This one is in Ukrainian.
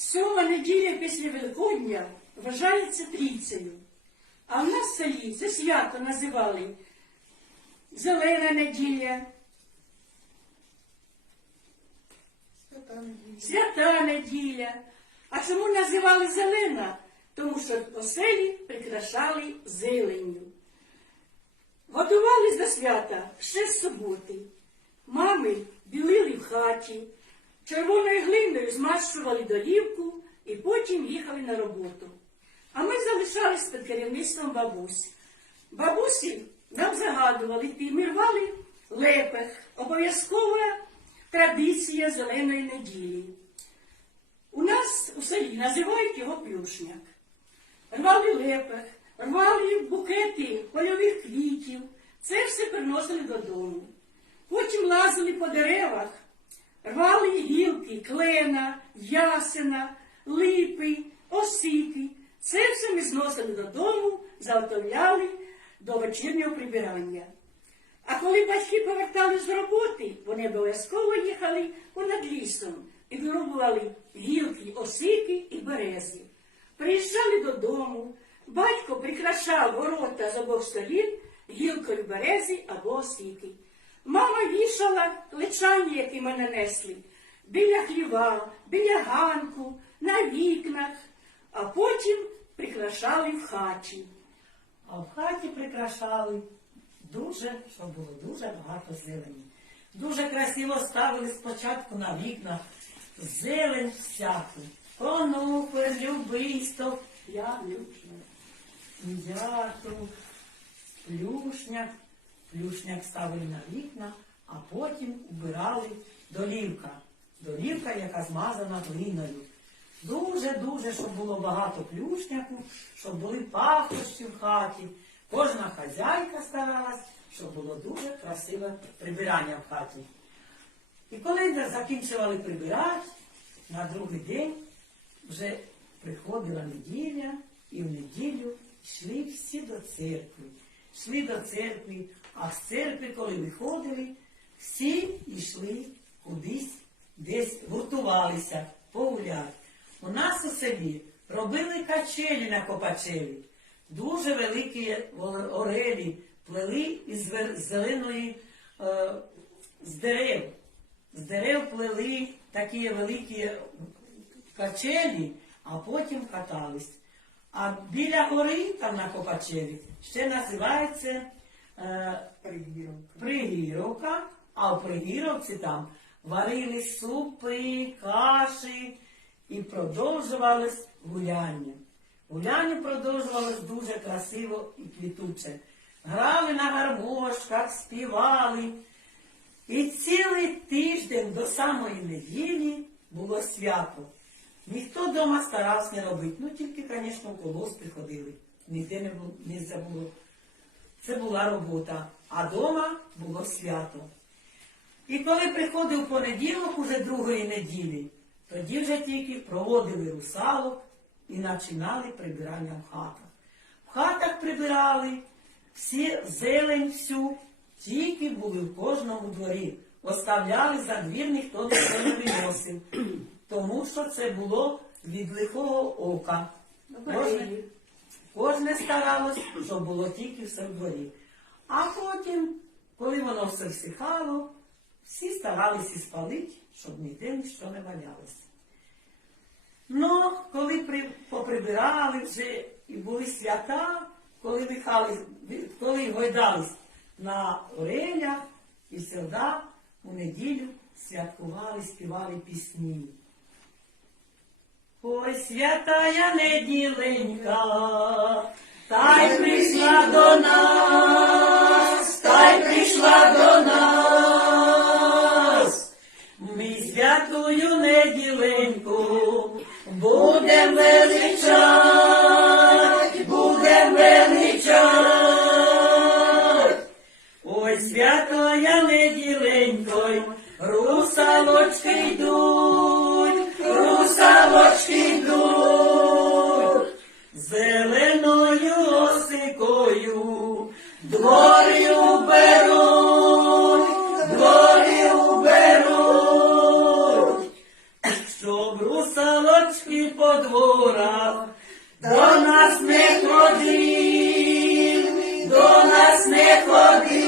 Сьома неділя після Великодня вважається трійцею. А в нас в селі це свято називали Зелена неділя, Свята неділя. А чому називали зелена? Тому що оселі прикрашали зеленню. Готувались до свята ще з суботи. Мами білили в хаті, червоною глиною змащували долівку і потім їхали на роботу. А ми залишались під керівництвом бабусь. Бабусі нам загадували, і ми рвали лепех, обов'язкова традиція зеленої неділі. У нас у селі називають його плюшняк. Рвали лепех, рвали букети польових квітів. Це все приносили додому. Потім лазили по деревах, рвали гілки, клена, ясена, липи, осики. Це все ми зносили додому, заготовляли до вечірнього прибирання. А коли батьки повертались з роботи, вони обов'язково їхали понад лісом і вирубували гілки, осики і берези. Приїжджали додому, батько прикрашав ворота з обох сторін гілкою берези або осики. Мама вішала личання, які ми нанесли, біля хліва, біля ганку, на вікнах, а потім прикрашали в хаті. А в хаті прикрашали дуже, щоб було дуже багато зелені. Дуже красиво ставили спочатку на вікнах зелень всяку. Конуфер, любисто, Я люблю. м'яту, плюшняк. Плюшняк ставили на вікна, а потім убирали долівка. Долівка, яка змазана глиною. Дуже-дуже, щоб було багато плюшняку, щоб були пахощі в хаті. Кожна хазяйка старалась, щоб було дуже красиве прибирання в хаті. І коли закінчували прибирати, на другий день вже приходила неділя, і в неділю йшли всі до церкви. Йшли до церкви, а з церкви, коли виходили, всі йшли кудись, десь гуртувалися погуляти. У нас у селі робили качелі на Копачеві. Дуже великі орелі плели із зеленої е, з дерев. З дерев плели такі великі качелі, а потім катались. А біля гори, там на Копачеві, ще називається е, Пригіровка, а в Пригіровці там варили супи, каші і продовжувалось гуляння. Гуляння продовжувалось дуже красиво і квітуче. Грали на гармошках, співали. І цілий тиждень до самої неділі було свято. Ніхто вдома старався не робити. Ну тільки, звісно, в колос приходили. Ніде не було. Це була робота. А вдома було свято. І коли приходив понеділок уже другої неділі, тоді вже тільки проводили русалок і починали прибирання в хатах. В хатах прибирали всі зелень всю, тільки були в кожному дворі. Оставляли за двір, ніхто не виносив. Тому що це було від лихого ока. Кожне, кожне старалось, щоб було тільки все в дворі. А потім, коли воно все всихало, всі старалися спалити, щоб ніде нічого не валялося. Ну, коли при, поприбирали вже і були свята, коли вихали, коли гойдались на орелях і завжди у неділю святкували, співали пісні. Ой, святая неділенька, та й прийшла до будем величать, будем величать. Ой, святая неділенько, русалочки йдуть, русалочки йдуть, зеленою осикою, дворю русалочки по дворах, до нас не ходи, до нас не ходив.